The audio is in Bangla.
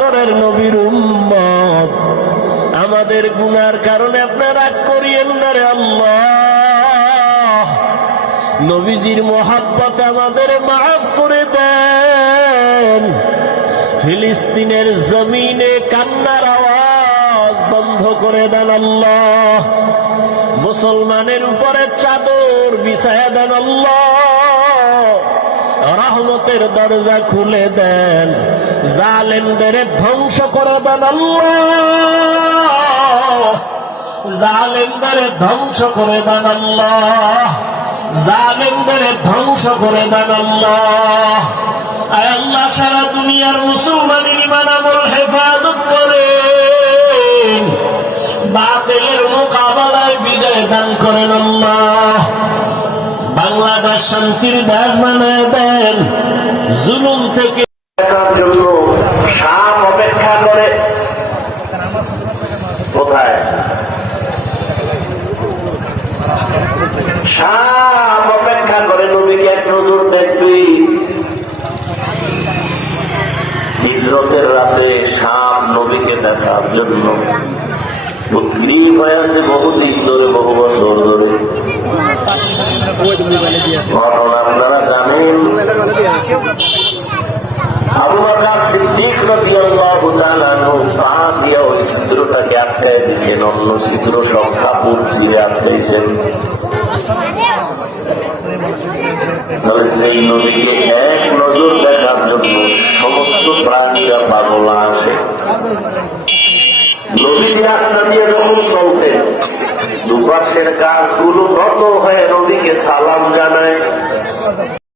আদরের নবীর উম্মত। আমাদের গুনার কারণে আপনার রাগ করিয়েন না রে আল্লাহ। নবীজির মোহাব্বত আমাদের মাফ করে দেন। ফিলিস্তিনের জমিনে কান্নার আওয়াজ বন্ধ করে দেন আল্লাহ। মুসলমানের উপরে চাদর বিছায়া দেন আল্লাহ। রহমতের দরজা খুলে দেন। জালেমদের ধ্বংস করে দেন আল্লাহ। জালেমদের ধ্বংস করে দেন আল্লাহ। জালেমদের ধ্বংস করে দেন আল্লাহ। সারা দুনিয়ার মুসলমানের ইমান হেফাজত করেন। বাতিলের মোকাবেলায় বিজয় দান করেন বাংলাদেশ শান্তির দেশ বানায় দেন। জুলুম থেকে জন্য সাপ অপেক্ষা করে। কোথায়? সাপ অপেক্ষা করে, নবীকে এক নজর দেখবি। হিজরতের রাতে সাপ নবীকে দেখার জন্য। হয়ে আছে বহুদিন ধরে, বহু বছর ধরে। ঘটনা আপনারা জানেন সেই নদীকে এক নজর দেখার জন্য সমস্ত প্রাণীরা পাগল আসে। নদী রাস্তা দিয়ে যখন চলতেন, দুপাশের গাছগুলো সালাম জানায়